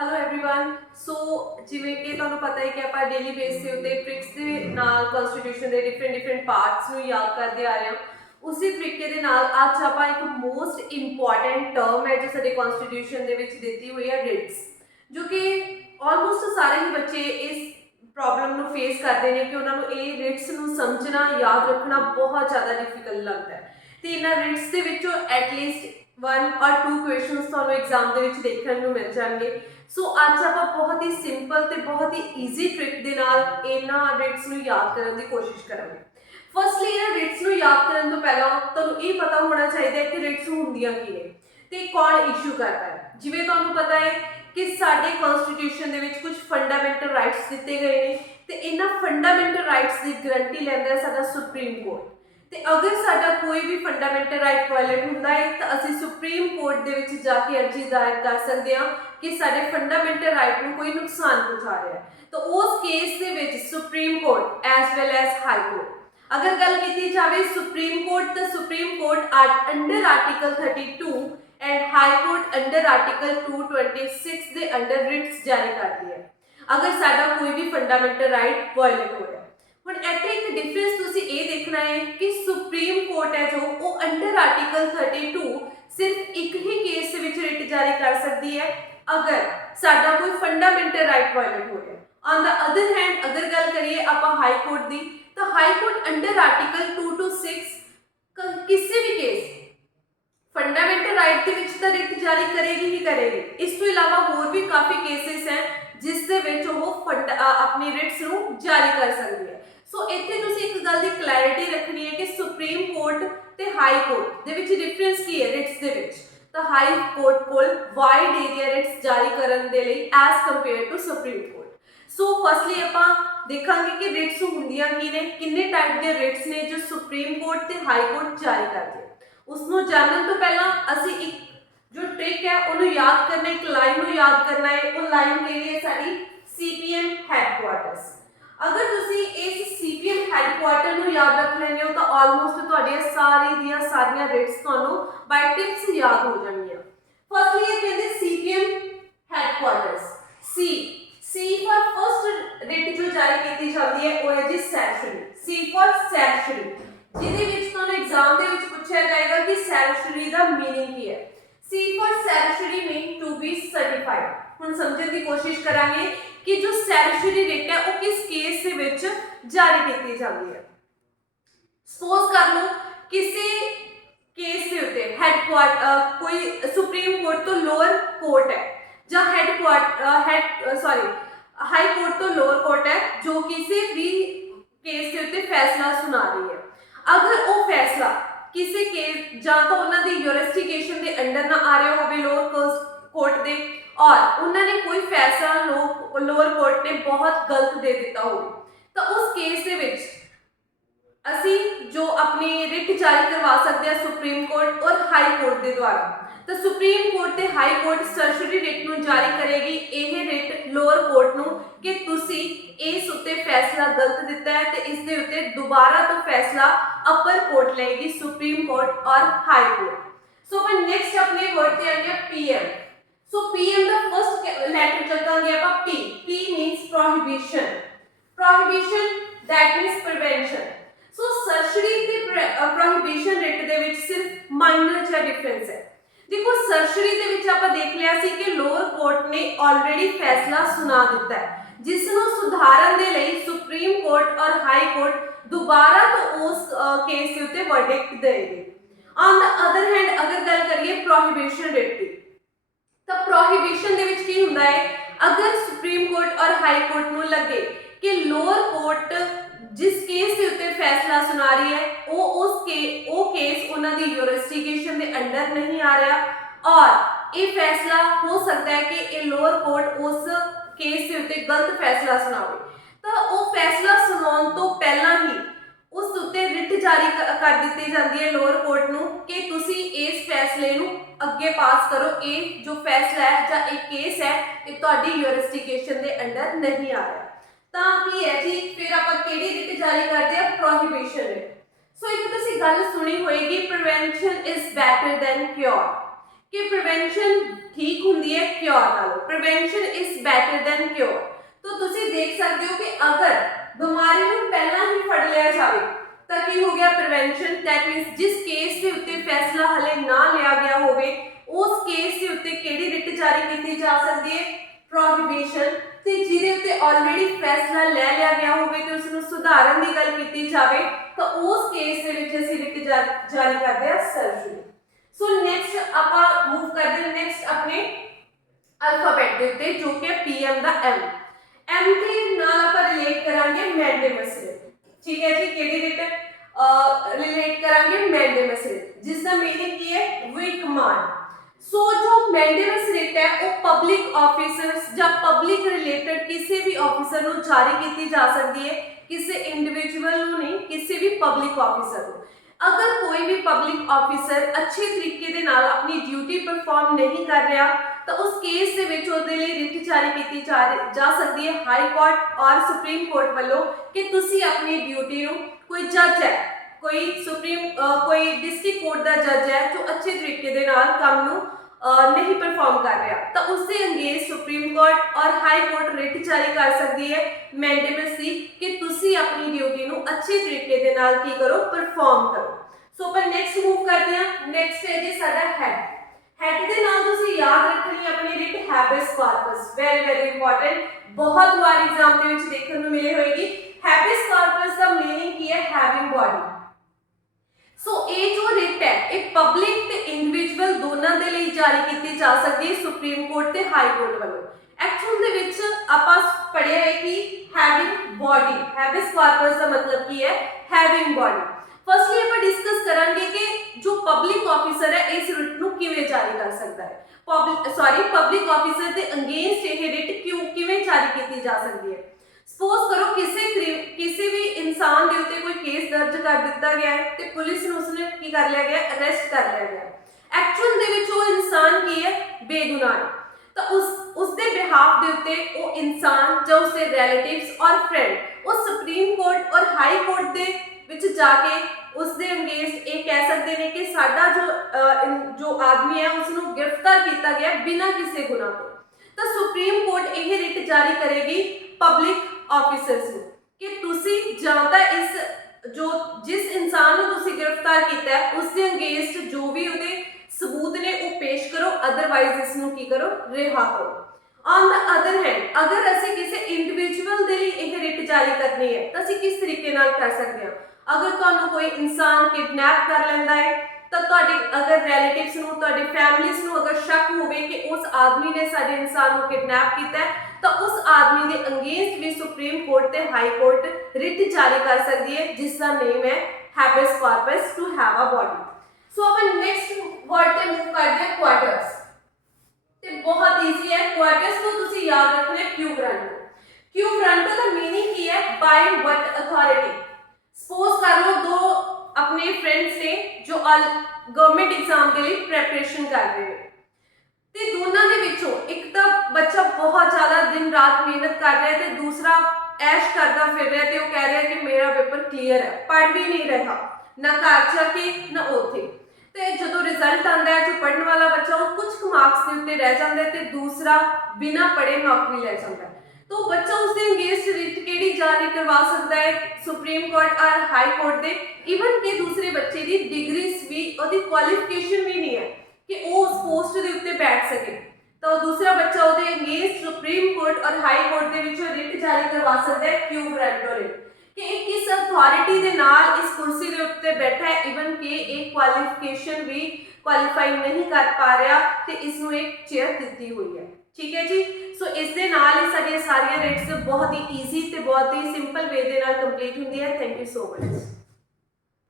Hello everyone. सो ਜਿਵੇਂ ਕਿ ਤੁਹਾਨੂੰ ਪਤਾ ਹੈ ਕਿ ਆਪਾਂ ਡੇਲੀ ਬੇਸ ਦੇ ਉੱਤੇ ਟ੍ਰਿਕਸ ਦੇ ਨਾਲ ਕਨਸਟੀਟਿਊਸ਼ਨ ਦੇ ਡਿਫਰੈਂਟ ਪਾਰਟਸ ਨੂੰ ਯਾਦ ਕਰਦੇ ਆ ਰਹੇ ਹਾਂ। ਉਸੇ ਤਰੀਕੇ ਦੇ ਨਾਲ ਅੱਜ ਆਪਾਂ ਇੱਕ ਮੋਸਟ ਇੰਪੋਰਟੈਂਟ ਟਰਮ ਹੈ ਜੋ ਸਾਡੇ ਕਨਸਟੀਟਿਊਸ਼ਨ ਦੇ ਵਿੱਚ ਦਿੱਤੀ ਹੋਈ ਹੈ, ਰਿਟਸ, ਜੋ ਕਿ ਆਲਮੋਸਟ ਸਾਰੇ ਹੀ ਬੱਚੇ ਇਸ ਪ੍ਰੋਬਲਮ ਨੂੰ ਫੇਸ ਕਰਦੇ ਨੇ ਕਿ ਉਹਨਾਂ ਨੂੰ ਇਹ ਰਿਟਸ ਨੂੰ ਸਮਝਣਾ, ਯਾਦ ਰੱਖਣਾ ਬਹੁਤ ਜ਼ਿਆਦਾ ਡਿਫਿਕਲਟ ਲੱਗਦਾ ਹੈ। ਤੇ ਇਹਨਾਂ ਰਿਟਸ ਦੇ ਵਿੱਚੋਂ ਐਟਲੀਸਟ 1 और 2 ਕੁਐਸਚਨਸ ਤੁਹਾਨੂੰ ਐਗਜ਼ਾਮ ਦੇ ਵਿੱਚ ਦੇਖਣ ਨੂੰ ਮਿਲ ਜਾਣਗੇ। ਸੋ ਅੱਜ ਆਪਾਂ ਬਹੁਤ ਹੀ ਸਿੰਪਲ ਤੇ ਬਹੁਤ ਹੀ ਈਜ਼ੀ ਟ੍ਰਿਕ ਦੇ ਨਾਲ ਇਹਨਾਂ ਰਿਟਸ ਨੂੰ ਯਾਦ ਕਰਨ ਦੀ ਕੋਸ਼ਿਸ਼ ਕਰਾਂਗੇ। ਫਸਟਲੀ ਇਹਨਾਂ ਰਿਟਸ ਨੂੰ ਯਾਦ ਕਰਨ ਤੋਂ ਪਹਿਲਾਂ ਤੁਹਾਨੂੰ ਇਹ ਪਤਾ ਹੋਣਾ ਚਾਹੀਦਾ ਹੈ ਕਿ ਰਿਟਸ ਹੁੰਦੀਆਂ ਕੀ ਨੇ ਤੇ ਕੌਣ ਇਸ਼ੂ ਕਰਦਾ ਹੈ। ਜਿਵੇਂ ਤੁਹਾਨੂੰ ਪਤਾ ਹੈ ਕਿ ਸਾਡੇ ਕਨਸਟੀਟਿਊਸ਼ਨ ਦੇ ਵਿੱਚ ਕੁਝ ਫੰਡਾਮੈਂਟਲ ਰਾਈਟਸ ਦਿੱਤੇ ਗਏ ਨੇ ਤੇ ਇਹਨਾਂ ਫੰਡਾਮੈਂਟਲ ਰਾਈਟਸ ਦੀ ਗਰੰਟੀ ਲੈਂਦਾ ਹੈ ਸਾਡਾ ਸੁਪਰੀਮ ਕੋਰਟ। ਤੇ ਅਗਰ ਸਾਡਾ ਕੋਈ ਵੀ ਫੰਡਾਮੈਂਟਲ ਰਾਈਟ ਵਾਇਲੇਟ ਹੁੰਦਾ ਹੈ ਤਾਂ ਅਸੀਂ ਸੁਪਰੀਮ ਕੋਰਟ ਦੇ ਵਿੱਚ ਜਾ ਕੇ ਅਰਜ਼ੀ ਦਾਇਰ ਕਰ ਸਕਦੇ ਹਾਂ ਕਿ ਸਾਡੇ ਫੰਡਾਮੈਂਟਲ ਰਾਈਟ ਨੂੰ ਕੋਈ ਨੁਕਸਾਨ ਪਹੁੰਚਾ ਰਿਹਾ ਹੈ। ਤਾਂ ਉਸ ਕੇਸ ਦੇ ਵਿੱਚ supreme court as well as high court, ਅਗਰ ਗੱਲ ਕੀਤੀ ਜਾਵੇ ਸੁਪਰੀਮ ਕੋਰਟ, ਤਾਂ supreme court under article 32 and high court under article 226 ਦੇ ਅੰਡਰ ਰਿਟਸ ਜਾਰੀ ਕਰਦੀ ਹੈ ਅਗਰ ਸਾਡਾ ਕੋਈ ਵੀ ਫੰਡਾਮੈਂਟਲ ਰਾਈਟ ਵਾਇਲੇਟ ਹੋ ਰਿਹਾ। ਹੁਣ ਇੱਥੇ ਇੱਕ ਡਿਫਰੈਂਸ ਤੁਸੀਂ ਇਹ ਦੇਖਣਾ ਹੈ ਕਿ ਸੁਪਰੀਮ ਕੋਰਟ ਹੈ ਜੋ ਉਹ ਅੰਡਰ ਆਰਟੀਕਲ 32 ਸਿਰਫ ਇੱਕ ਹੀ ਕੇਸ ਦੇ ਵਿੱਚ ਰਿਟ ਜਾਰੀ ਕਰ ਸਕਦੀ ਹੈ ਅਗਰ ਸਾਡਾ ਕੋਈ ਫੰਡਾਮੈਂਟਲ ਰਾਈਟ ਵਾਇਲੇਟ ਹੋ ਰਿਹਾ। ਔਨ ਦਾ ਅਦਰ ਹੈਂਡ ਅਗਰ ਗੱਲ ਕਰੀਏ ਆਪਾਂ ਹਾਈ ਕੋਰਟ ਦੀ, ਤਾਂ ਹਾਈ ਕੋਰਟ ਅੰਡਰ ਆਰਟੀਕਲ 226 ਕਿਸੇ ਵੀ ਕੇਸ ਫੰਡਾਮੈਂਟਲ ਰਾਈਟ ਦੇ ਵਿੱਚ ਤਾਂ ਰਿਟ ਜਾਰੀ ਕਰੇਗੀ ਹੀ ਕਰੇਗੀ। ਇਸ ਤੋਂ ਇਲਾਵਾ ਹੋਰ ਵੀ ਕਾਫੀ ਕੇਸਿਸ ਹੈ ਜਿਸ ਦੇ ਵਿੱਚ ਉਹ ਆਪਣੀ ਰਿਟਸ ਨੂੰ ਜਾਰੀ ਕਰ ਸਕਦੀ ਹੈ। ਸੋ ਇੱਥੇ ਤੁਸੀਂ ਇੱਕ ਗੱਲ ਦੀ ਕਲੈਰਿਟੀ ਰੱਖਣੀ ਹੈ ਕਿ ਸੁਪਰੀਮ ਕੋਰਟ ਤੇ ਹਾਈ ਕੋਰਟ ਦੇ ਵਿੱਚ ਡਿਫਰੈਂਸ ਕੀ ਹੈ ਰਿਟਸ ਦੇ ਵਿੱਚ। ਤਾਂ ਹਾਈ ਕੋਰਟ ਕੋਲ ਵਾਈਡ ਏਰੀਆ ਰਿਟਸ ਜਾਰੀ ਕਰਨ ਦੇ ਲਈ as compare to supreme court. So firstly ਆਪਾਂ ਦੇਖਾਂਗੇ ਕਿ ਰਿਟਸ ਹੁੰਦੀਆਂ ਕੀ ਨੇ, ਕਿੰਨੇ ਟਾਈਪ ਦੇ ਰਿਟਸ ਨੇ ਜੋ ਸੁਪਰੀਮ ਕੋਰਟ ਤੇ ਹਾਈ ਕੋਰਟ ਜਾਰੀ ਕਰਦੇ। ਉਸ ਨੂੰ ਜਾਣਨ ਤੋਂ ਪਹਿਲਾਂ ਅਸੀਂ ਇੱਕ ਜੋ ਟ੍ਰਿਕ ਹੈ ਉਹਨੂੰ ਯਾਦ ਕਰਨਾ, ਇੱਕ ਲਾਈਨ ਨੂੰ ਯਾਦ ਕਰਨਾ ਹੈ। ਉਹ ਲਾਈਨ ਕਿਹੜੀ ਹੈ? ਸਾਡੀ CPM ਹੈਡਕੁਆਰਟਰਸ। ਅਗਰ ਤੁਸੀਂ ਇਸ CPM ਹੈਡਕੁਆਰਟਰ ਨੂੰ ਯਾਦ ਰੱਖ ਲੈਂਦੇ ਹੋ ਤਾਂ ਆਲਮੋਸਟ ਤੁਹਾਡੀਆਂ ਸਾਰੀਆਂ ਰਿਟਸ ਤੁਹਾਨੂੰ ਬਾਈ ਟਿਪਸ ਯਾਦ ਹੋ ਜਾਣਗੀਆਂ। ਫਸਟਲੀ ਇਹ ਕਹਿੰਦੇ CPM headquarters. C for first writ ਜੋ ਜਾਰੀ ਕੀਤੀ ਜਾਂਦੀ ਹੈ ਉਹ ਹੈ ਜੀ ਸੈਂਚੁਰੀ। C ਫॉर ਸੈਂਚੁਰੀ, ਜਿਹਦੇ ਵਿੱਚ ਤੁਹਾਨੂੰ ਐਗਜ਼ਾਮ ਦੇ ਵਿੱਚ ਪੁੱਛਿਆ ਜਾਏਗਾ ਕਿ ਸੈਂਚੁਰੀ ਦਾ ਮੀਨਿੰਗ ਕੀ ਹੈ। C for sanctuary mean to be certified। ਹੁਣ ਸਮਝਣ ਦੀ ਕੋਸ਼ਿਸ਼ ਕਰਾਂਗੇ ਕਿ ਜੋ ਸੈਂਚੁਰੀ ਰਿਟ ਹੈ ਉਹ ਕਿਸ ਕੇਸ ਦੇ ਵਿੱਚ ਜਾਰੀ ਕੀਤੀ ਜਾਂਦੀ ਹੈ। ਸਪੋਜ਼ ਕਰ ਲਓ ਕਿਸੇ ਕੇਸ ਦੇ ਉੱਤੇ ਕੋਈ ਸੁਪਰੀਮ ਕੋਰਟ ਤੋਂ ਲੋਅਰ ਕੋਰਟ ਹੈ ਜਾਂ ਹਾਈ ਕੋਰਟ ਤੋਂ ਲੋਅਰ ਕੋਰਟ ਹੈ ਜੋ ਕਿਸੇ ਵੀ ਕੇਸ ਦੇ ਉੱਤੇ ਫੈਸਲਾ ਸੁਣਾ ਰਹੀ ਹੈ। ਅਗਰ ਉਹ ਫੈਸਲਾ ਕਿਸੇ ਕੇਸ ਜਾਂ ਤਾਂ ਉਹਨਾਂ ਦੀ ਯੂਰਿਸਡਿਕਸ਼ਨ ਦੇ ਅੰਡਰ ਨਾ ਆ ਰਿਹਾ ਹੋਵੇ ਲੋਅਰ ਕੋਰਟ ਦੇ, ਔਰ ਉਹਨਾਂ ਨੇ ਕੋਈ ਫੈਸਲਾ ਲੋਅਰ ਕੋਰਟ ਨੇ ਬਹੁਤ ਗਲਤ ਦੇ ਦਿੱਤਾ ਹੋਵੇ, ਤਾਂ ਉਸ ਕੇਸ ਦੇ ਵਿੱਚ ਅਸੀਂ ਜੋ ਆਪਣੀ ਰਿਟ ਜਾਰੀ ਕਰਵਾ ਸਕਦੇ ਹਾਂ ਸੁਪਰੀਮ ਕੋਰਟ ਔਰ ਹਾਈ ਕੋਰਟ ਦੇ ਦੁਆਰਾ। ਤਾਂ ਸੁਪਰੀਮ ਕੋਰਟ ਤੇ ਹਾਈ ਕੋਰਟ ਸਰਸ਼ਰੀ ਰਿਟ ਨੂੰ ਜਾਰੀ ਕਰੇਗੀ ਇਹ ਰਿਟ ਲੋਅਰ ਕੋਰਟ ਨੂੰ ਕਿ ਤੁਸੀਂ ਇਸ ਉੱਤੇ ਫੈਸਲਾ ਗਲਤ ਦਿੱਤਾ ਹੈ ਤੇ ਇਸ ਦੇ ਉੱਤੇ ਦੁਬਾਰਾ ਤੋਂ ਫੈਸਲਾ ਅਪਰ ਕੋਰਟ ਲਏਗੀ, ਸੁਪਰੀਮ ਕੋਰਟ ਔਰ ਹਾਈ ਕੋਰਟ। ਸੋ ਆਪਾਂ ਨੈਕਸਟ ਆਪਣੇ ਵਰਡ ਤੇ ਆਉਂਦੇ ਹਾਂ PM। ਸੋ PM ਦਾ ਫਸਟ ਲੈਟਰ ਚੱਕਾਂਗੇ ਆਪਾਂ P। P means prohibition। prohibition that means prevention। ਸੋ ਸਰਸ਼ਰੀ ਤੇ ਪ੍ਰੋਹਿਬਿਸ਼ਨ ਰਿਟ ਦੇ ਵਿੱਚ ਸਿਰਫ ਮਾਈਨਰ ਜਿਹਾ ਡਿਫਰੈਂਸ ਹੈ। ਦੇਖੋ ਸਰਸ਼ਰੀ ਦੇ ਵਿੱਚ ਆਪਾਂ ਦੇਖ ਲਿਆ ਸੀ ਕਿ ਲੋਅਰ ਕੋਰਟ ਨੇ ਆਲਰੇਡੀ ਫੈਸਲਾ ਸੁਣਾ ਦਿੱਤਾ ਹੈ ਜਿਸ ਨੂੰ ਸੁਧਾਰਨ ਦੇ ਲਈ ਸੁਪਰੀਮ ਕੋਰਟ ਔਰ ਹਾਈ ਕੋਰਟ ਦੁਬਾਰਾ ਤੋਂ ਉਸ ਕੇਸ ਦੇ ਉੱਤੇ ਵਰਡਿਕਟ ਦੇਗੀ। ਔਨ ਦਾ ਅਦਰ ਹੈਂਡ ਅਗਰ ਗੱਲ ਕਰੀਏ ਪ੍ਰੋਹਿਬਿਸ਼ਨ ਰਿਟ ਦੀ, ਤਾਂ ਪ੍ਰੋਹਿਬਿਸ਼ਨ ਦੇ ਵਿੱਚ ਕੀ ਹੁੰਦਾ ਹੈ? ਅਗਰ ਸੁਪਰੀਮ ਕੋਰਟ ਔਰ ਹਾਈ ਕੋਰਟ ਨੂੰ ਲੱਗੇ ਕਿ ਲੋਅਰ ਕੋਰਟ ਜਿਸ ਕੇਸ ਦੇ ਉੱਤੇ ਫੈਸਲਾ ਸੁਣਾ ਰਹੀ ਹੈ ਉਹ ਕੇਸ ਉਹਨਾਂ ਦੀ ਯੂਰਿਸਡਿਕਸ਼ਨ ਦੇ ਅੰਡਰ ਨਹੀਂ ਆ ਰਿਹਾ ਔਰ ਇਹ ਫੈਸਲਾ ਹੋ ਸਕਦਾ ਹੈ ਕਿ ਇਹ ਲੋਅਰ ਕੋਰਟ ਉਸ ਕੇਸ ਦੇ ਉੱਤੇ ਗਲਤ ਫੈਸਲਾ ਸੁਣਾਵੇ, ਤਾਂ ਉਹ ਫੈਸਲਾ ਸੁਣਾਉਣ ਤੋਂ ਪਹਿਲਾਂ ਹੀ ਉਸ ਉੱਤੇ ਰਿਟ ਜਾਰੀ ਕਰ ਦਿੱਤੀ ਜਾਂਦੀ ਹੈ ਲੋਅਰ ਕੋਰਟ ਨੂੰ ਕਿ ਤੁਸੀਂ ਇਸ ਫੈਸਲੇ ਨੂੰ ਅੱਗੇ ਪਾਸ ਕਰੋ। ਇਹ ਜੋ ਫੈਸਲਾ ਹੈ ਜਾਂ ਇਹ ਕੇਸ ਹੈ ਇਹ ਤੁਹਾਡੀ ਯੂਰਿਸਡਿਕਸ਼ਨ ਦੇ ਅੰਡਰ ਨਹੀਂ ਆ ਰਿਹਾ। ਤਾਂ ਕੀ ਹੈ ਜੀ, ਫਿਰ ਆਪਾਂ ਕਿਹੜੀ ਰਿਟ ਜਾਰੀ ਕਰਦੇ ਆ? ਪ੍ਰੋਹਿਬਿਸ਼ਨ ਰਿਟ। ਸੋ ਇੱਕ ਤੁਸੀਂ ਗੱਲ ਸੁਣੀ ਹੋਏਗੀ, prevention is better than cure. ਕਿ ਪ੍ਰੀਵੈਂਸ਼ਨ ਠੀਕ ਹੁੰਦੀ ਹੈ ਕਿਉਰ ਨਾਲੋਂ, prevention is better than cure. ਤਾਂ ਤੁਸੀਂ ਦੇਖ ਸਕਦੇ ਹੋ ਕਿ ਅਗਰ ਬਿਮਾਰੀ ਨੂੰ ਪਹਿਲਾਂ ਹੀ ਫੜ ਲਿਆ ਜਾਵੇ ਤਾਂ ਕੀ ਹੋ ਗਿਆ, ਪ੍ਰੀਵੈਂਸ਼ਨ। ਦੈਟ ਮੀਨਸ ਜਿਸ ਕੇਸ ਦੇ ਉੱਤੇ ਫੈਸਲਾ ਹਲੇ ਨਾ ਲਿਆ ਗਿਆ ਹੋਵੇ ਉਸ ਕੇਸ ਦੇ ਉੱਤੇ ਕਿਹੜੀ ਰਿਟ ਜਾਰੀ ਕੀਤੀ ਜਾ ਸਕਦੀ ਹੈ, ਪ੍ਰੋਹਿਬਿਸ਼ਨ। ਤੇ ਜਿਹਦੇ ਉੱਤੇ ਆਲਰੇਡੀ ਫੈਸਲਾ ਲੈ ਲਿਆ ਗਿਆ ਹੋਵੇ ਤੇ ਉਸ ਨੂੰ ਸੁਧਾਰਨ ਦੀ ਗੱਲ ਕੀਤੀ ਜਾਵੇ ਤਾਂ ਉਸ ਕੇਸ ਦੇ ਵਿੱਚ ਅਸੀਂ ਰਿਟ ਜਾਰੀ ਕਰਦੇ ਹਾਂ ਸਰਜਰੀ। ਸੋ ਨੈਕਸਟ ਆਪਾਂ ਮੂਵ ਕਰਦੇ ਹਾਂ ਨੈਕਸਟ ਆਪਣੇ ਅਲਫਾਬੈਟ ਦੇ ਉੱਤੇ ਜੋ ਕਿ ਪੀਐਮ ਦਾ ਐਮ। ਐਮ ਦੇ ਨਾਲ ਆਪਾਂ ਰਿਲੇਟ ਕਰਾਂਗੇ ਮੈਂਡੇਮਸ ਰਿਟ। ਠੀਕ ਹੈ ਜੀ, ਕਿਹੜੀ ਰਿਟ ਰਿਲੇਟ ਕਰਾਂਗੇ, ਮੈਂਡੇਮਸ ਰਿਟ, ਜਿਸ ਦਾ ਮੀਨਿੰਗ ਕੀ ਹੈ, ਵੀ ਕਮਾਂਡ। ਸੋ ਜੋ ਮੈਂਡੇਮਸ ਰਿਟ ਹੈ ਉਹ ਪਬਲਿਕ ਆਫਿਸਰਸ ਜਾਂ ਪਬਲਿਕ ਰਿਲੇਟਡ ਕਿਸੇ ਵੀ ਆਫਿਸਰ ਨੂੰ ਜਾਰੀ ਕੀਤੀ ਜਾ ਸਕਦੀ ਹੈ, ਕਿਸੇ ਇੰਡੀਵਿਜੂਅਲ ਨੂੰ ਨਹੀਂ, ਕਿਸੇ ਵੀ ਪਬਲਿਕ ਆਫਿਸਰ ਨੂੰ। ਅਗਰ ਕੋਈ ਵੀ ਪਬਲਿਕ ਆਫਿਸਰ ਅੱਛੇ ਤਰੀਕੇ ਦੇ ਨਾਲ ਆਪਣੀ ਡਿਊਟੀ ਪਰਫਾਰਮ ਨਹੀਂ ਕਰ ਰਿਹਾ ਤਾਂ ਉਸ ਕੇਸ ਦੇ ਵਿੱਚ ਉਹਦੇ ਲਈ ਰਿਟ ਜਾਰੀ ਕੀਤੀ ਜਾ ਸਕਦੀ ਹੈ ਹਾਈ ਕੋਰਟ ਔਰ ਸੁਪਰੀਮ ਕੋਰਟ ਵੱਲੋਂ ਕਿ ਤੁਸੀਂ ਆਪਣੀ ਡਿਊਟੀ ਨੂੰ, ਕੋਈ ਜੱਜ ਹੈ, ਕੋਈ ਕੋਈ ਡਿਸਟ੍ਰਿਕਟ ਕੋਰਟ ਦਾ ਜੱਜ ਹੈ ਜੋ ਅੱਛੇ ਤਰੀਕੇ ਦੇ ਨਾਲ ਕੰਮ ਨੂੰ ਨਹੀਂ ਪਰਫਾਰਮ ਕਰ ਰਿਹਾ ਤਾਂ ਉਸ ਦੇ ਅੰਗੇਜ ਸੁਪਰੀਮ ਕੋਰਟ ਔਰ ਹਾਈ ਕੋਰਟ ਰਿਟ ਜਾਰੀ ਕਰ ਸਕਦੀ ਹੈ ਮੈਂਡੇਮਸ ਦੀ ਕਿ ਤੁਸੀਂ ਆਪਣੀ ਡਿਊਟੀ ਨੂੰ ਅੱਛੇ ਤਰੀਕੇ ਦੇ ਨਾਲ ਕੀ ਕਰੋ, ਪਰਫਾਰਮ ਕਰੋ। ਸੋ ਆਪਾਂ ਨੈਕਸਟ ਮੂਵ ਕਰਦੇ ਹਾਂ। ਨੈਕਸਟ ਹੈ ਜੀ ਸਾਡਾ ਹੈਡ। ਹੈਡ ਦੇ ਨਾਲ ਤੁਸੀਂ ਯਾਦ ਰੱਖਣੀ ਆਪਣੀ writ habeas corpus, very very important, ਬਹੁਤ ਵਾਰ ਐਗਜ਼ਾਮ ਦੇ ਵਿੱਚ ਦੇਖਣ ਨੂੰ ਮਿਲੇ ਹੋਏਗੀ। ਹੈਬਿਸ ਕਾਰਪਸ ਦਾ ਮੀਨਿੰਗ ਕੀ ਹੈ, ਹੈਵਿੰਗ ਬਾਡੀ। ਸੋ ਇਹ ਜੋ ਰਿਟ ਹੈ ਇਹ ਪਬਲਿਕ ਤੇ ਇੰਡੀਵਿਜੂਅਲ ਦੋਨਾਂ ਦੇ ਲਈ ਜਾਰੀ ਕੀਤੀ ਜਾ ਸਕਦੀ ਹੈ ਸੁਪਰੀਮ ਕੋਰਟ ਤੇ ਹਾਈ ਕੋਰਟ ਵੱਲੋਂ। ਐਕਚੁਅਲ ਦੇ ਵਿੱਚ ਆਪਾਂ ਪੜ੍ਹਿਆ ਹੈ ਕਿ ਹੈਵਿੰਗ ਬਾਡੀ, ਹੈਬਿਸ ਕਾਰਪਸ ਦਾ ਮਤਲਬ ਕੀ ਹੈ, ਹੈਵਿੰਗ ਬਾਡੀ। ਫਸਟਲੀ ਆਪਾਂ ਡਿਸਕਸ ਕਰਾਂਗੇ ਕਿ ਜੋ ਪਬਲਿਕ ਆਫਿਸਰ ਹੈ ਇਸ ਰਿਟ ਨੂੰ ਕਿਵੇਂ ਜਾਰੀ ਕਰ ਸਕਦਾ ਹੈ, ਪਬਲਿਕ ਆਫਿਸਰ ਦੇ ਅਗੇਂਸਟ ਇਹ ਰਿਟ ਕਿਵੇਂ ਜਾਰੀ ਕੀਤੀ ਜਾ ਸਕਦੀ ਹੈ। ਸਪੋਜ਼ ਕਰੋ ਕਿਸੇ ਵੀ ਇਨਸਾਨ ਦੇ ਉੱਤੇ ਕੋਈ ਕੇਸ ਦਰਜ ਕਰ ਦਿੱਤਾ ਗਿਆ ਹੈ ਤੇ ਪੁਲਿਸ ਨੂੰ ਉਸਨੇ ਕੀ ਕਰ ਲਿਆ ਗਿਆ, ਅਰੈਸਟ ਕਰ ਲਿਆ ਗਿਆ। ਐਕਚੁਅਲ ਦੇ ਵਿੱਚ ਉਹ ਇਨਸਾਨ ਕੀ ਹੈ, ਬੇਗੁਨਾਹ ਹੈ ਤਾਂ ਉਸ ਦੇ ਬਿਹਾਫ ਦੇ ਉੱਤੇ ਉਹ ਇਨਸਾਨ ਜਾਂ ਉਸਦੇ ਰਿਲੇਟਿਵਸ ਔਰ ਫਰੈਂਡ ਉਹ ਸੁਪਰੀਮ ਕੋਰਟ ਔਰ ਹਾਈ ਕੋਰਟ ਦੇ ਵਿੱਚ ਜਾ ਕੇ ਉਸ ਦੇ ਅਗੇਂਸਟ ਇਹ ਕਹਿ ਸਕਦੇ ਨੇ ਕਿ ਸਾਡਾ ਜੋ ਆਦਮੀ ਹੈ ਉਸ ਨੂੰ ਗ੍ਰਿਫਤਾਰ ਕੀਤਾ ਗਿਆ ਬਿਨਾਂ ਕਿਸੇ ਗੁਨਾਹ ਤੋਂ। ਤਾਂ ਸੁਪਰੀਮ ਕੋਰਟ ਇਹ ਰਿਟ ਜਾਰੀ ਕਰੇਗੀ ਪਬਲਿਕ ਆਫਿਸਰਸ ਨੂੰ ਕਿ ਤੁਸੀਂ ਜਾਂ ਤਾਂ ਜਿਸ ਇਨਸਾਨ ਨੂੰ ਤੁਸੀਂ ਗ੍ਰਿਫਤਾਰ ਕੀਤਾ ਹੈ ਉਸ ਦੇ ਅਗੇਂਸਟ ਜੋ ਵੀ ਉਹਦੇ ਸਬੂਤ ਨੇ ਉਹ ਪੇਸ਼ ਕਰੋ, ਅਦਰਵਾਈਜ਼ ਇਸ ਨੂੰ ਕੀ ਕਰੋ, ਰਿਹਾ ਕਰੋ। ਔਨ ਦਾ ਅਦਰ ਹੈਂਡ ਅਗਰ ਅਸੀਂ ਕਿਸੇ ਇੰਡੀਵਿਜੂਅਲ ਦੇ ਲਈ ਇਹ ਰਿਟ ਜਾਰੀ ਕਰਨੀ ਹੈ ਤਾਂ ਅਸੀਂ ਕਿਸ ਤਰੀਕੇ ਨਾਲ ਕਰ ਸਕਦੇ ਹਾਂ। ਅਗਰ ਤੁਹਾਨੂੰ ਕੋਈ ਇਨਸਾਨ ਕਿਡਨੈਪ ਕਰ ਲੈਂਦਾ ਹੈ ਤਾਂ ਤੁਹਾਡੇ ਅਗਰ ਰਿਲੇਟਿਵਸ ਨੂੰ, ਤੁਹਾਡੀ ਫੈਮਿਲੀਜ਼ ਨੂੰ ਅਗਰ ਸ਼ੱਕ ਹੋਵੇ ਕਿ ਉਸ ਆਦਮੀ ਨੇ ਸਾਡੇ ਇਨਸਾਨ ਨੂੰ ਕਿਡਨੈਪ ਕੀਤਾ ਹੈ ਤਾਂ ਉਸ ਆਦਮੀ ਦੇ ਅਗੇਂਸਟ ਵੀ ਸੁਪਰੀਮ ਕੋਰਟ ਤੇ ਹਾਈ ਕੋਰਟ ਰਿਟ ਜਾਰੀ ਕਰ ਸਕਦੀ ਹੈ ਜਿਸ ਦਾ ਨੇਮ ਹੈ habeas corpus, to have a body. So ਆਪਾਂ ਨੈਕਸਟ ਵਰਡ ਤੇ ਮੂਵ ਕਰਦੇ ਹਾਂ ਕੁਆਰਟਰਸ। ਤੇ ਬਹੁਤ ਈਜ਼ੀ ਹੈ, ਕੁਆਰਟਰਸ ਨੂੰ ਤੁਸੀਂ ਯਾਦ ਰੱਖਣਾ ਹੈ ਕਿਊ ਗ੍ਰਾਂਟੋ। ਕਿਊ ਗ੍ਰਾਂਟੋ ਦਾ ਮੀਨਿੰਗ ਕੀ ਹੈ, ਬਾਈ ਵਟ ਅਥਾਰਟੀ। ਸਪੋਜ਼ ਕਰ ਲਓ ਦੋ ਆਪਣੇ ਫਰੈਂਡਸ ਨੇ ਜੋ ਗਵਰਨਮੈਂਟ ਐਗਜ਼ਾਮ ਦੇ ਲਈ ਪ੍ਰੈਪਰੇਸ਼ਨ ਕਰ ਰਹੇ ਨੇ ਤੇ ਦੋਨਾਂ ਦੇ ਵਿੱਚੋਂ ਇੱਕ ਤਾਂ ਬੱਚਾ ਬਹੁਤ ਜ਼ਿਆਦਾ ਦਿਨ ਰਾਤ ਮਿਹਨਤ ਕਰ ਰਿਹਾ ਤੇ ਦੂਸਰਾ ਐਸ਼ ਕਰਦਾ ਫਿਰ ਰਿਹਾ ਤੇ ਉਹ ਕਹਿ ਰਿਹਾ ਕਿ ਮੇਰਾ ਪੇਪਰ ਕਲੀਅਰ ਹੈ, ਪੜ੍ਹ ਵੀ ਨਹੀਂ ਰਿਹਾ, ਨਾ ਘਰ ਜਾ ਕੇ ਨਾ ਉੱਥੇ। ਤੇ ਜਦੋਂ ਰਿਜ਼ਲਟ ਆਉਂਦਾ ਹੈ ਜੋ ਪੜ੍ਹਨ ਵਾਲਾ ਬੱਚਾ ਉਹ ਕੁਝ ਮਾਰਕਸ ਦੇ ਉੱਤੇ ਰਹਿ ਜਾਂਦਾ ਹੈ ਤੇ ਦੂਸਰਾ ਬਿਨਾਂ ਪੜ੍ਹੇ ਨੌਕਰੀ ਲੈ ਜਾਂਦਾ ਹੈ। तो बच्चा उसके अगेंस्ट रिट केड़ी जारी करवा सकता है, सुप्रीम कोर्ट और हाई कोर्ट दे। इवन के दूसरे बच्चे दी डिग्रीज भी और दी क्वालिफिकेशन भी नहीं है कि वो उस पोस्ट दे उत्ते बैठ सके, तो दूसरा बच्चा ਉਹਦੇ अगेंस्ट सुप्रीम कोर्ट और हाई कोर्ट ਦੇ ਵਿੱਚੋਂ ਰਿਟ ਜਾਰੀ ਕਰਵਾ ਸਕਦਾ ਹੈ ਕਿਊ ਗ੍ਰਾਂਟੋ ਰਿਟ ਕਿ ਇਹ ਕਿਸ ਅਥਾਰਟੀ ਦੇ ਨਾਲ ਇਸ ਕੁਰਸੀ ਦੇ ਉੱਤੇ ਬੈਠਾ ਹੈ, ਇਵਨ ਕਿ ਇਹ ਕੁਆਲੀਫਿਕੇਸ਼ਨ ਵੀ ਕੁਆਲੀਫਾਈ ਨਹੀਂ ਕਰ ਪਾ ਰਿਹਾ ਤੇ ਇਸ ਨੂੰ ਇੱਕ ਚੇਅਰ ਦਿੱਤੀ ਹੋਈ ਹੈ। ठीक है जी, सो इस दे नाल ही साडियां सारियां रिट्स बहुत ही ईजी ते बहुत ही सिंपल वे दे नाल कंप्लीट हुंदी है। Thank you so much.